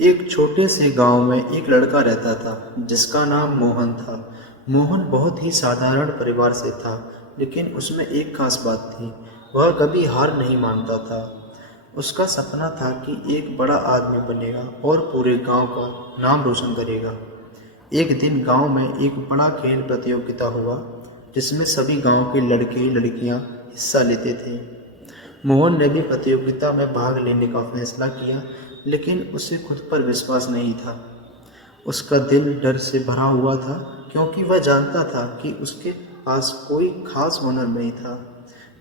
एक छोटे से गांव में एक लड़का रहता था जिसका नाम मोहन था। मोहन बहुत ही साधारण परिवार से था, लेकिन उसमें एक खास बात थी। वह कभी हार नहीं मानता था। उसका सपना था कि एक बड़ा आदमी बनेगा और पूरे गांव का नाम रोशन करेगा। एक दिन गांव में एक बड़ा खेल प्रतियोगिता हुआ, जिसमें सभी गांव के लड़के लड़कियां हिस्सा लेते थे। मोहन ने भी प्रतियोगिता में भाग लेने का फैसला किया, लेकिन उसे खुद पर विश्वास नहीं था। उसका दिल डर से भरा हुआ था, क्योंकि वह जानता था कि उसके पास कोई खास हुनर नहीं था।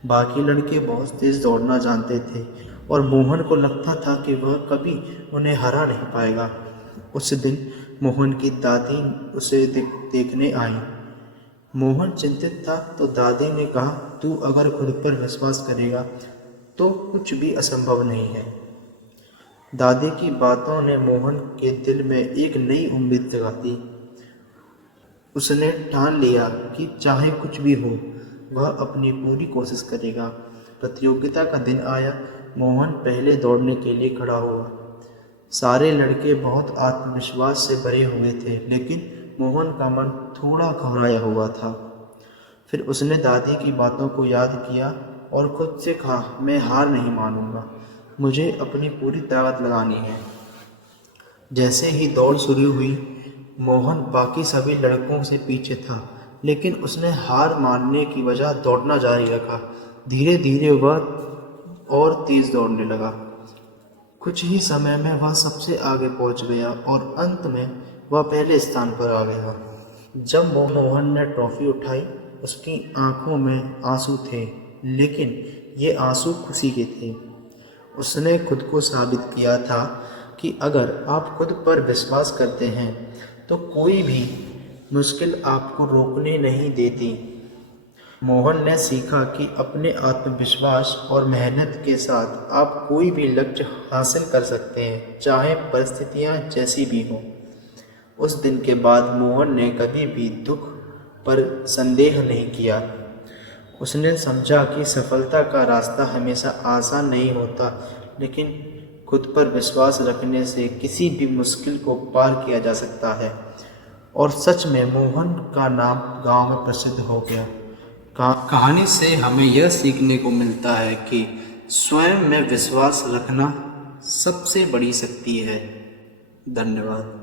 बाकी लड़के बहुत तेज दौड़ना जानते थे और मोहन को लगता था कि वह कभी उन्हें हरा नहीं पाएगा। उस दिन मोहन की दादी उसे देखने आई। मोहन चिंतित था तो दादी ने कहा, तू अगर खुद पर विश्वास करेगा तो कुछ भी असंभव नहीं है। दादी की बातों ने मोहन के दिल में एक नई उम्मीद जगा दी। उसने ठान लिया कि चाहे कुछ भी हो, वह अपनी पूरी कोशिश करेगा। प्रतियोगिता का दिन आया। मोहन पहले दौड़ने के लिए खड़ा हुआ। सारे लड़के बहुत आत्मविश्वास से भरे हुए थे, लेकिन मोहन का मन थोड़ा घबराया हुआ था। फिर उसने दादी की बातों को याद किया और खुद से कहा, मैं हार नहीं मानूंगा, मुझे अपनी पूरी ताकत लगानी है। जैसे ही दौड़ शुरू हुई, मोहन बाकी सभी लड़कों से पीछे था, लेकिन उसने हार मानने की वजह दौड़ना जारी रखा। धीरे धीरे वह और तेज दौड़ने लगा। कुछ ही समय में वह सबसे आगे पहुंच गया और अंत में वह पहले स्थान पर आ गया। जब मोहन ने ट्रॉफी उठाई, उसकी आंखों में आंसू थे, लेकिन ये आंसू खुशी के थे। उसने खुद को साबित किया था कि अगर आप खुद पर विश्वास करते हैं तो कोई भी मुश्किल आपको रोकने नहीं देती। मोहन ने सीखा कि अपने आत्मविश्वास और मेहनत के साथ आप कोई भी लक्ष्य हासिल कर सकते हैं, चाहे परिस्थितियां जैसी भी हों। उस दिन के बाद मोहन ने कभी भी दुख पर संदेह नहीं किया। उसने समझा कि सफलता का रास्ता हमेशा आसान नहीं होता, लेकिन खुद पर विश्वास रखने से किसी भी मुश्किल को पार किया जा सकता है। और सच में मोहन का नाम गांव में प्रसिद्ध हो गया। कहानी से हमें यह सीखने को मिलता है कि स्वयं में विश्वास रखना सबसे बड़ी शक्ति है। धन्यवाद।